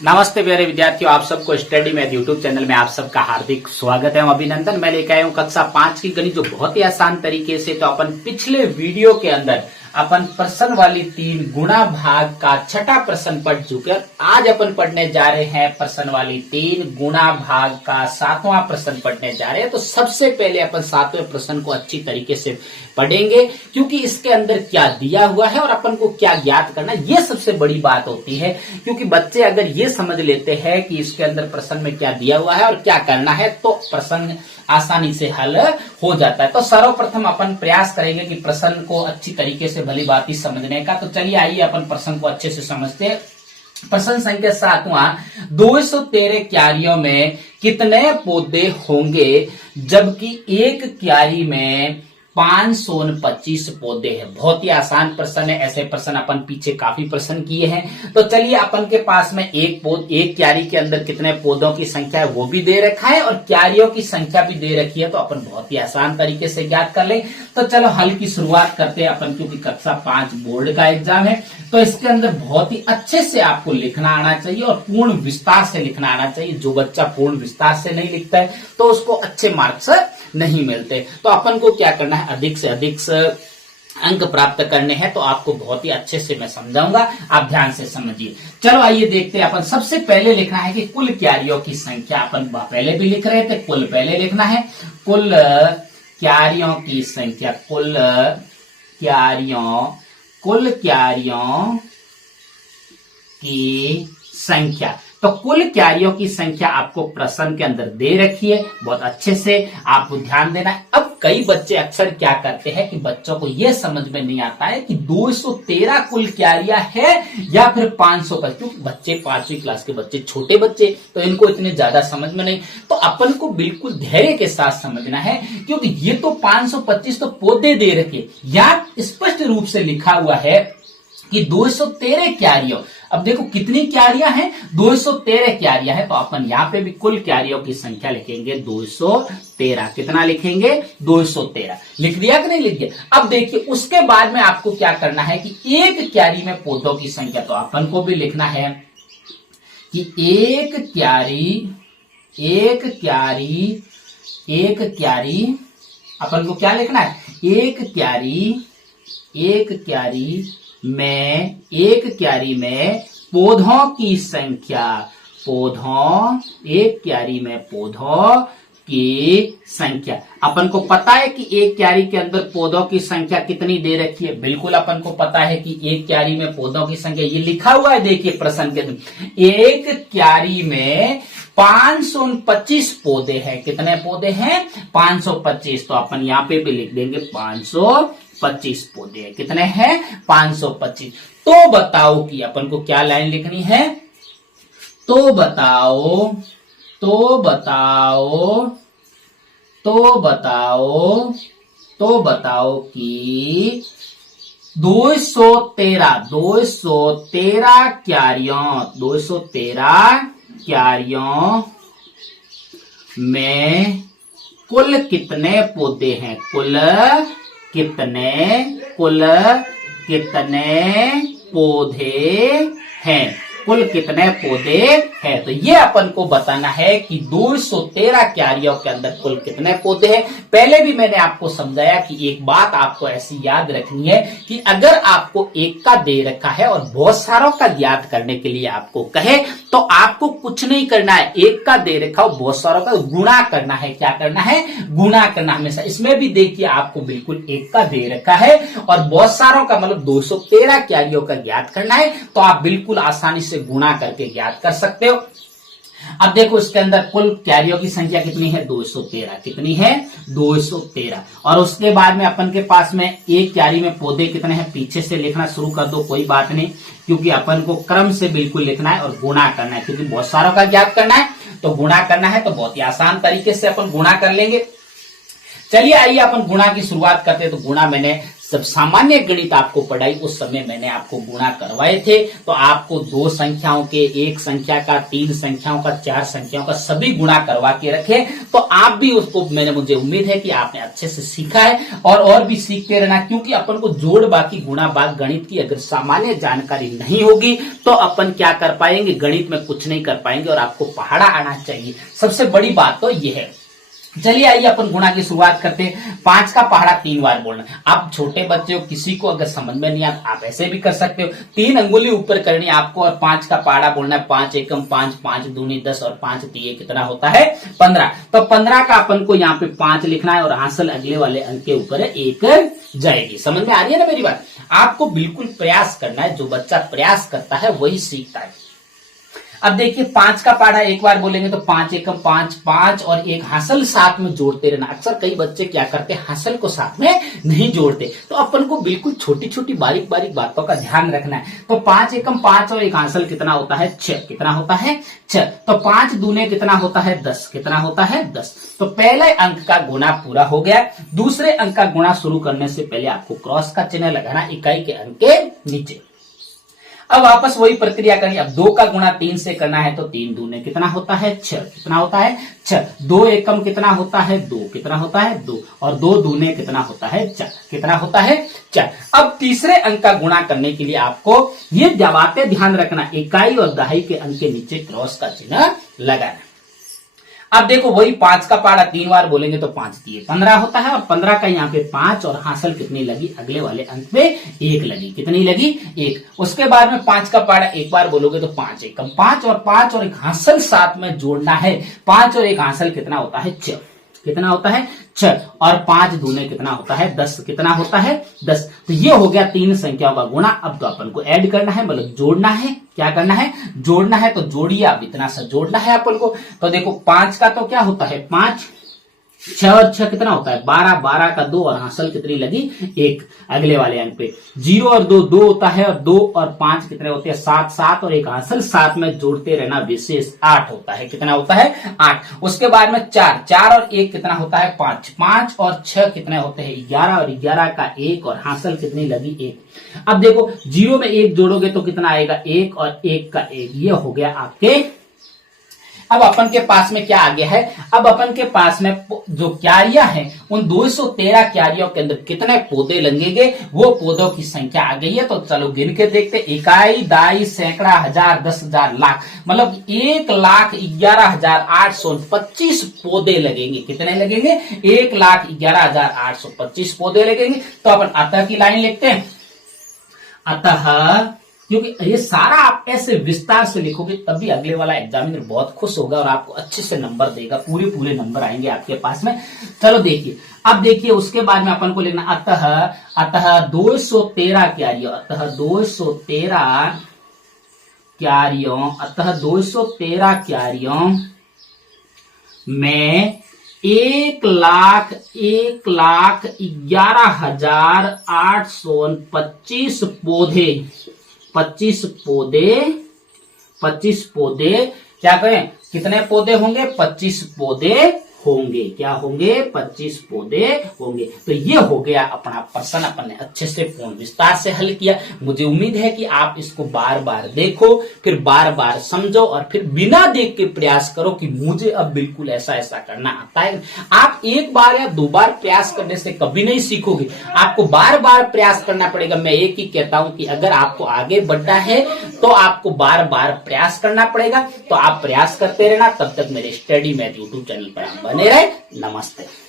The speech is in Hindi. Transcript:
नमस्ते प्यारे विद्यार्थियों, आप सबको स्टडी मैथ यूट्यूब चैनल में आप सबका हार्दिक स्वागत है। अभिनंदन। मैं लेकर आया हूं कक्षा 5 की गणित, जो बहुत ही आसान तरीके से। तो अपन पिछले वीडियो के अंदर अपन प्रश्न वाली 3 गुणा भाग का छठा प्रश्न पढ़ चुके हैं। आज अपन पढ़ने जा रहे हैं प्रश्न वाली 3 गुणा भाग का 7वां प्रश्न पढ़ने जा रहे हैं। तो सबसे पहले अपन 7वें प्रश्न को अच्छी तरीके से पढ़ेंगे, क्योंकि इसके अंदर क्या दिया हुआ है और अपन को क्या ज्ञात करना है, ये सबसे बड़ी बात होती है। क्योंकि बच्चे अगर ये समझ लेते हैं कि इसके अंदर प्रश्न में क्या दिया हुआ है और क्या करना है, तो प्रश्न आसानी से हल हो जाता है। तो सर्वप्रथम अपन प्रयास करेंगे कि प्रश्न को अच्छी तरीके से भली बात समझने का। तो चलिए आइए अपन प्रश्न को अच्छे से समझते हैं। प्रश्न संख्या 7वां, 213 क्यारियों में कितने पौधे होंगे जबकि एक क्यारी में 525 पौधे हैं। बहुत ही आसान प्रश्न है। ऐसे प्रश्न अपन पीछे काफी प्रश्न किए हैं। तो चलिए, अपन के पास में एक क्यारी के अंदर कितने पौधों की संख्या है वो भी दे रखा है और क्यारियों की संख्या भी दे रखी है। तो अपन बहुत ही आसान तरीके से ज्ञात कर ले। तो चलो हल की शुरुआत करते हैं अपन, क्योंकि कक्षा 5 बोर्ड का एग्जाम है। तो इसके अंदर बहुत ही अच्छे से आपको लिखना आना चाहिए और पूर्ण विस्तार से लिखना आना चाहिए। जो बच्चा पूर्ण विस्तार से नहीं लिखता है तो उसको अच्छे मार्क्स नहीं मिलते। तो अपन को क्या करना है, अधिक से अधिक अंक प्राप्त करने हैं। तो आपको बहुत ही अच्छे से मैं समझाऊंगा, आप ध्यान से समझिए। चलो आइए देखते हैं। अपन सबसे पहले लिखना है कि कुल क्यारियों की संख्या। अपन पहले भी लिख रहे थे, कुल पहले लिखना है। कुल क्यारियों की संख्या, कुल क्यारियों की संख्या। तो कुल क्यारियों की संख्या आपको प्रश्न के अंदर दे रखी है। बहुत अच्छे से आपको ध्यान देना है। अब कई बच्चे अक्सर क्या करते हैं कि बच्चों को यह समझ में नहीं आता है कि 213 कुल क्यारियां है या फिर 500 का, क्योंकि बच्चे 5वीं क्लास के बच्चे, छोटे बच्चे, तो इनको इतने ज्यादा समझ में नहीं। तो अपन को बिल्कुल धैर्य के साथ समझना है, क्योंकि ये तो 525 तो पौधे दे रखे, या स्पष्ट रूप से लिखा हुआ है कि 213 क्यारियों। अब देखो कितनी क्यारियां हैं, 213 क्यारियां हैं। तो अपन यहां पे भी कुल क्यारियों की संख्या लिखेंगे 213। कितना लिखेंगे? 213। लिख दिया कि नहीं लिख दिया? अब देखिए उसके बाद में आपको क्या करना है कि एक क्यारी में पौधों की संख्या। तो अपन को भी लिखना है कि एक क्यारी अपन को क्या लिखना है, एक क्यारी में पौधों की संख्या, एक क्यारी में पौधों की संख्या। अपन को पता है कि एक क्यारी के अंदर पौधों की संख्या कितनी दे रखी है। बिल्कुल अपन को पता है कि एक क्यारी में पौधों की संख्या, ये लिखा हुआ है देखिए प्रश्न के अंदर, एक क्यारी में 525 पौधे हैं। कितने पौधे हैं? 525। तो अपन यहां पे भी लिख देंगे 525 पौधे हैं। कितने हैं? 525। तो बताओ कि अपन को क्या लाइन लिखनी है, तो बताओ कि 213 क्यारियों में कुल कितने पौधे हैं, कुल कितने पौधे हैं। तो ये अपन को बताना है कि 213 क्यारियों के अंदर कुल कितने पौधे हैं। पहले भी मैंने आपको समझाया कि एक बात आपको ऐसी याद रखनी है कि अगर आपको एक का दे रखा है और बहुत सारों का ज्ञात करने के लिए आपको कहे, तो आपको कुछ नहीं करना है। एक का दे रखा हो, बहुत सारों का, गुणा करना है। क्या करना है? गुणा करना। हमेशा इसमें भी देखिए आपको बिल्कुल एक का दे रखा है और बहुत सारों का, मतलब 213 क्यारियों का ज्ञात करना है। तो आप बिल्कुल आसानी से गुणा करके ज्ञात कर सकते हो। अब देखो इसके अंदर कुल क्यारियों की संख्या कितनी है? 213। कितनी है? 213। और उसके बाद में अपन के पास में एक क्यारी में पौधे कितने हैं, पीछे से लिखना शुरू कर दो, कोई बात नहीं, क्योंकि अपन को क्रम से बिल्कुल लिखना है और गुणा करना है, क्योंकि बहुत सारों का ज्ञात करना है। तो गुणा करना है तो बहुत ही आसान तरीके से अपन गुणा कर लेंगे। चलिए आइए अपन गुणा की शुरुआत करते हैं। तो गुणा मैंने जब सामान्य गणित आपको पढ़ाई उस समय मैंने आपको गुणा करवाए थे, तो आपको 2 संख्याओं के, 1 संख्या का, 3 संख्याओं का, 4 संख्याओं का सभी गुणा करवा के रखे। तो आप भी उसको, मुझे उम्मीद है कि आपने अच्छे से सीखा है और भी सीखते रहना, क्योंकि अपन को जोड़ बाकी गुणा भाग गणित की अगर सामान्य जानकारी नहीं होगी तो अपन क्या कर पाएंगे, गणित में कुछ नहीं कर पाएंगे और आपको पहाड़ा आना चाहिए। सबसे बड़ी बात तो यह है। चलिए आइए अपन गुणा की शुरुआत करते हैं। 5 का पहाड़ा 3 बार बोलना। आप छोटे बच्चे हो, किसी को अगर समझ में नहीं आता आप ऐसे भी कर सकते हो। 3 अंगुली ऊपर करनी आपको और 5 का पहाड़ा बोलना है। 5 एकम 5, 5 दूनी 10 और 5 तिये कितना होता है 15। तो 15 का अपन को यहाँ पे 5 लिखना है और हासिल अगले वाले अंक के ऊपर 1 जाएगी। समझ में आ रही है ना मेरी बात? आपको बिल्कुल प्रयास करना है। जो बच्चा प्रयास करता है वही सीखता है। अब देखिए 5 का पहाड़ा एक बार बोलेंगे तो 5 एकम 5, 5 और 1 हासिल साथ में जोड़ते रहना। अक्सर कई बच्चे क्या करते हैं, हासिल को साथ में नहीं जोड़ते। तो अपन को बिल्कुल छोटी छोटी बारीक बारीक बातों का ध्यान रखना है। तो 5 एकम 5 और 1 हासिल कितना होता है 6। कितना होता है 6। तो 5 दूने कितना होता है 10। कितना होता है 10। तो पहले अंक का गुणा पूरा हो गया। दूसरे अंक का गुणा शुरू करने से पहले आपको क्रॉस का चिन्ह लगाना इकाई के अंक के नीचे। अब वापस वही प्रक्रिया करनी। अब 2 का गुणा 3 से करना है तो 3 दूने कितना होता है 6। कितना होता है 6। 2 एकम कितना होता है 2। कितना होता है 2 और 2 दूने कितना होता है 4। कितना होता है 4। अब तीसरे अंक का गुणा करने के लिए आपको ये बातें ध्यान रखना, इकाई और दहाई के अंक के नीचे क्रॉस का चिन्ह लगाना। अब देखो वही 5 का पहाड़ा 3 बार बोलेंगे तो 5 दिए 15 होता है और 15 का यहाँ पे 5 और हासिल कितनी लगी, अगले वाले अंक पे 1 लगी। कितनी लगी 1। उसके बाद में 5 का पहाड़ा एक बार बोलोगे तो 5 एकम 5 और 1 हासिल साथ में जोड़ना है। 5 और 1 हासिल कितना होता है 6। कितना होता है 6 और 5 दूने कितना होता है 10। कितना होता है 10। तो ये हो गया 3 संख्याओं का गुणा। अब तो अपन को ऐड करना है, मतलब जोड़ना है। क्या करना है, जोड़ना है। तो जोड़िए, अब इतना सा जोड़ना है अपन को। तो देखो 5 का तो क्या होता है 5, 6 और 6 कितना होता है 12, 12 का 2 और हासिल कितनी लगी 1 अगले वाले अंक पे। 0 और 2 2 होता है और 2 और 5 कितने होते हैं 7, 7 और 1 हासिल साथ में जोड़ते रहना विशेष 8 होता है। कितना होता है 8। उसके बाद में 4, 4 और 1 कितना होता है 5, 5 और 6 कितने होते हैं 11 और 11 का 1 और हासिल कितनी लगी 1। अब देखो 0 में 1 जोड़ोगे तो कितना आएगा 1 और 1 का 1। ये हो गया आपके। अब अपन के पास में क्या आ गया है, अब अपन के पास में जो क्यारियां हैं उन 213 क्यारियों के अंदर कितने पौधे लगेंगे वो पौधों की संख्या आ गई है। तो चलो गिन के देखते। इकाई, दाई, सैकड़ा, हजार, 10,000, लाख, मतलब 1,11,825 पौधे लगेंगे। कितने लगेंगे 1,11,825 पौधे लगेंगे। तो अपन अतः की लाइन लिखते हैं। अतः, क्योंकि ये सारा आप ऐसे विस्तार से लिखोगे तभी अगले वाला एग्जामिनर बहुत खुश होगा और आपको अच्छे से नंबर देगा। पूरे नंबर आएंगे आपके पास में। चलो देखिए, अब देखिए उसके बाद में अपन को लिखना अतः 213 क्यारियों, अतः 213 क्यारियों में 1,11,825 पौधे क्या करें, कितने पौधे होंगे 25 पौधे होंगे। क्या होंगे 25 पौधे होंगे। तो ये हो गया अपना प्रश्न। अपन ने अच्छे से पूर्ण विस्तार से हल किया। मुझे उम्मीद है कि आप इसको बार बार देखो, फिर बार बार समझो और फिर बिना देख के प्रयास करो कि मुझे अब बिल्कुल ऐसा ऐसा करना आता है। आप एक बार या 2 बार प्रयास करने से कभी नहीं सीखोगे, आपको बार बार प्रयास करना पड़ेगा। मैं एक ही कहता हूं कि अगर आपको आगे बढ़ना है तो आपको बार बार प्रयास करना पड़ेगा। तो आप प्रयास करते रहना। तब तक मेरे स्टडी मैथ यूट्यूब चैनल पर आप बने रहे। नमस्ते।